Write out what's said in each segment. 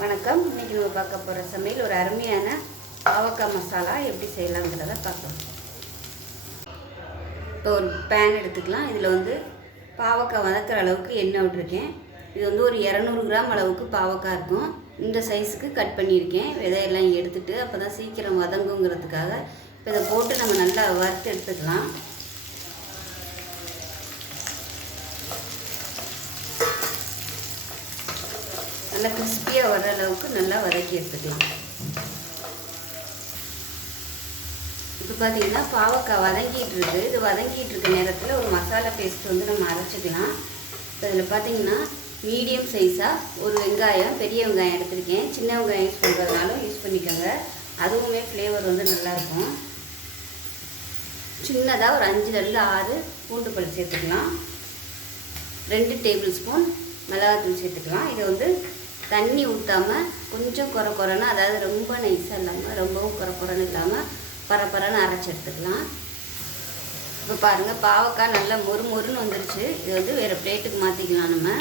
வணக்கம். இன்றைக்கி நம்ம பார்க்க போகிற சமையல் ஒரு அருமையான பாவக்காய் மசாலா எப்படி செய்யலாங்கிறத பார்க்கலாம். இப்போ ஒரு பேன் எடுத்துக்கலாம். இதில் பாவக்காய் வதக்கிற அளவுக்கு எண்ணெய் விட்டுருக்கேன். இது ஒரு 200 கிராம் அளவுக்கு பாவக்காய் இருக்கும். இந்த சைஸுக்கு கட் பண்ணியிருக்கேன். விதையெல்லாம் எடுத்துகிட்டு அப்போ தான் சீக்கிரம் வதங்குங்கிறதுக்காக இப்போ இதை போட்டு நம்ம நல்லா வறுத்து எடுத்துக்கலாம். நல்லா கிறிஸ்பியாக வர அளவுக்கு நல்லா வதக்கி எடுத்துக்கலாம். இப்போ பார்த்தீங்கன்னா பாவக்காய் வதங்கிட்டு இருக்கு. இது வதங்கிட்டு இருக்க நேரத்தில் ஒரு மசாலா பேஸ்ட் நம்ம அரைச்சிக்கலாம். இப்போ இதில் பார்த்தீங்கன்னா மீடியம் சைஸாக ஒரு வெங்காயம், பெரிய வெங்காயம் எடுத்துருக்கேன். சின்ன வெங்காயம் யூஸ் பண்ணுறதுனாலும் யூஸ் பண்ணிக்கோங்க, அதுவுமே ஃப்ளேவர் நல்லாயிருக்கும். சின்னதாக ஒரு 5லேருந்து 6 பூண்டு பல் சேர்த்துக்கலாம். 2 டேபிள் ஸ்பூன் மிளகாத்தூள் சேர்த்துக்கலாம். இதை தண்ணி ஊற்றாமல் கொஞ்சம் குறைன்னு, அதாவது ரொம்ப நைஸாக இல்லாமல் ரொம்பவும் குறைன்னு இல்லாமல் பரப்பரன்னு அரைச்சி எடுத்துக்கலாம். இப்போ பாருங்கள், பாவக்காய் நல்லா மொறுன்னு வந்துருச்சு. இது வேறு பிளேட்டுக்கு மாற்றிக்கலாம். நம்ம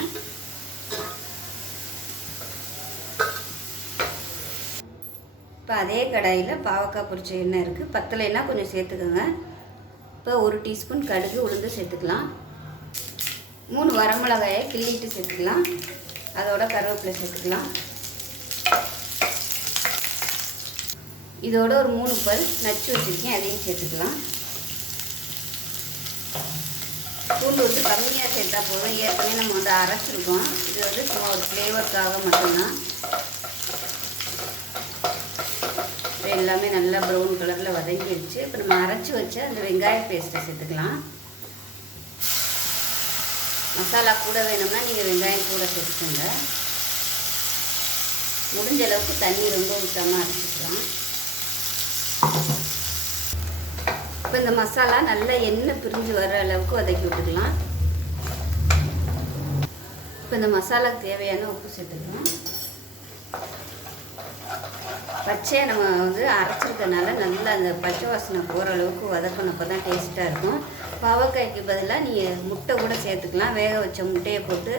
இப்போ அதே கடாயில் பாவக்காய் பொரிச்ச எண்ணெய் இருக்குது. பத்தலைன்னா கொஞ்சம் சேர்த்துக்கோங்க. இப்போ 1 டீஸ்பூன் கடுகு உளுந்து சேர்த்துக்கலாம். 3 வரமிளகாயை கிள்ளிட்டு சேர்த்துக்கலாம். அதோட கருவேப்பிலை சேர்த்துக்கலாம். இதோட ஒரு 3 பல் நச்சு வச்சுருக்கேன், அதையும் சேர்த்துக்கலாம். பூண்டு கம்மியாக சேர்த்தா போதும். ஏற்கனவே நம்ம அரைச்சிருக்கோம். இது சும்மா ஒரு ஃப்ளேவருக்காக மட்டும்தான். எல்லாமே நல்லா ப்ரௌன் கலரில் வதங்கிடுச்சு. இப்போ நம்ம அரைச்சி வச்ச அந்த வெங்காய பேஸ்ட்டை சேர்த்துக்கலாம். மசாலா கூட வேணும்னா நீங்கள் வெங்காயம் கூட சேர்த்துக்கோங்க. முடிஞ்ச அளவுக்கு தண்ணி ரொம்ப ஊற்றாமல் அரைச்சிக்கலாம். இப்போ இந்த மசாலா நல்லா எண்ணெய் பிரிஞ்சு வர அளவுக்கு வதக்கி விட்டுக்கலாம். இப்போ இந்த மசாலாவுக்கு தேவையான உப்பு சேர்த்துக்கலாம். பச்சையை நம்ம அரைச்சிருக்கனால நல்லா அந்த பச்சை வாசனை போகிற அளவுக்கு வதக்கணும். அப்போ தான் டேஸ்ட்டாக இருக்கும். பாவக்காய்க்கு பதிலாக நீங்கள் முட்டை கூட சேர்த்துக்கலாம். வேக வச்ச முட்டையை போட்டு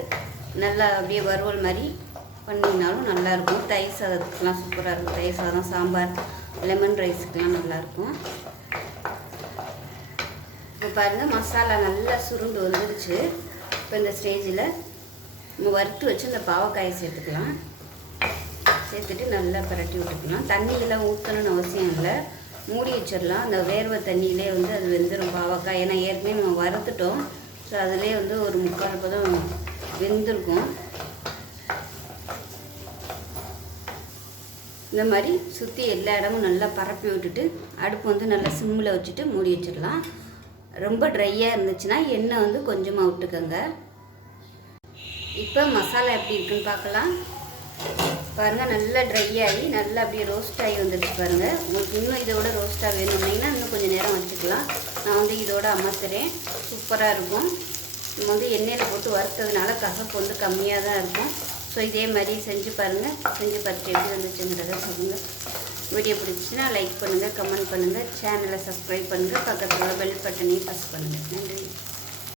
நல்லா அப்படியே வறுவல் மாதிரி பண்ணிங்கனாலும் நல்லாயிருக்கும். தயிர் சாதத்துக்கெலாம் சூப்பராக இருக்கும். தயிர் சாதம், சாம்பார், லெமன் ரைஸுக்கெலாம் நல்லாயிருக்கும். இப்போ பாருங்கள், மசாலா நல்லா சுருண்டு வந்துடுச்சு. இப்போ இந்த ஸ்டேஜில் நம்ம வறுத்து வச்சு இந்த பாவக்காயை சேர்த்துக்கலாம். சேர்த்துட்டு நல்லா பரட்டி விட்டுக்கலாம். தண்ணியெல்லாம் ஊற்றணும்னு அவசியம் இல்லை, மூடி வச்சிடலாம். அந்த வேர்வை தண்ணியிலே அது வெந்துடும் பாவக்காய். ஏன்னா ஏற்கனவே நம்ம வறுத்துட்டோம். ஸோ அதிலே ஒரு 3/4 பதம் வெந்திருக்கும். இந்த மாதிரி சுற்றி எல்லா இடமும் நல்லா பரப்பி விட்டுட்டு அடுப்பு நல்லா சிம்மில் வச்சுட்டு மூடி வச்சிடலாம். ரொம்ப ட்ரையாக இருந்துச்சுன்னா எண்ணெய் கொஞ்சமாக விட்டுக்கோங்க. இப்போ மசாலா எப்படி இருக்குன்னு பார்க்கலாம். பாருங்கள், நல்லா ட்ரை ஆகி நல்லா அப்படியே ரோஸ்ட் ஆகி வந்துடுச்சு. பாருங்கள், உங்களுக்கு இன்னும் இதோட ரோஸ்ட்டாக வேணும்னா இன்னும் கொஞ்சம் நேரம் வச்சுக்கலாம். நான் இதோட அமர்த்துறேன். சூப்பராக இருக்கும். நம்ம எண்ணெயில் போட்டு வறுத்ததுனால கசப்பு கம்மியாக தான் இருக்கும். ஸோ இதே மாதிரி செஞ்சு பாருங்கள். செஞ்சு பார்த்துட்டு எப்படி வந்துச்சுங்கிறத சொல்லுங்கள். வீடியோ பிடிச்சிச்சின்னா லைக் பண்ணுங்கள், கமெண்ட் பண்ணுங்கள், சேனலை சப்ஸ்கிரைப் பண்ணுங்கள், பக்கத்தில் பெல் பட்டனையும் ப்ரெஸ் பண்ணுங்கள். நன்றி.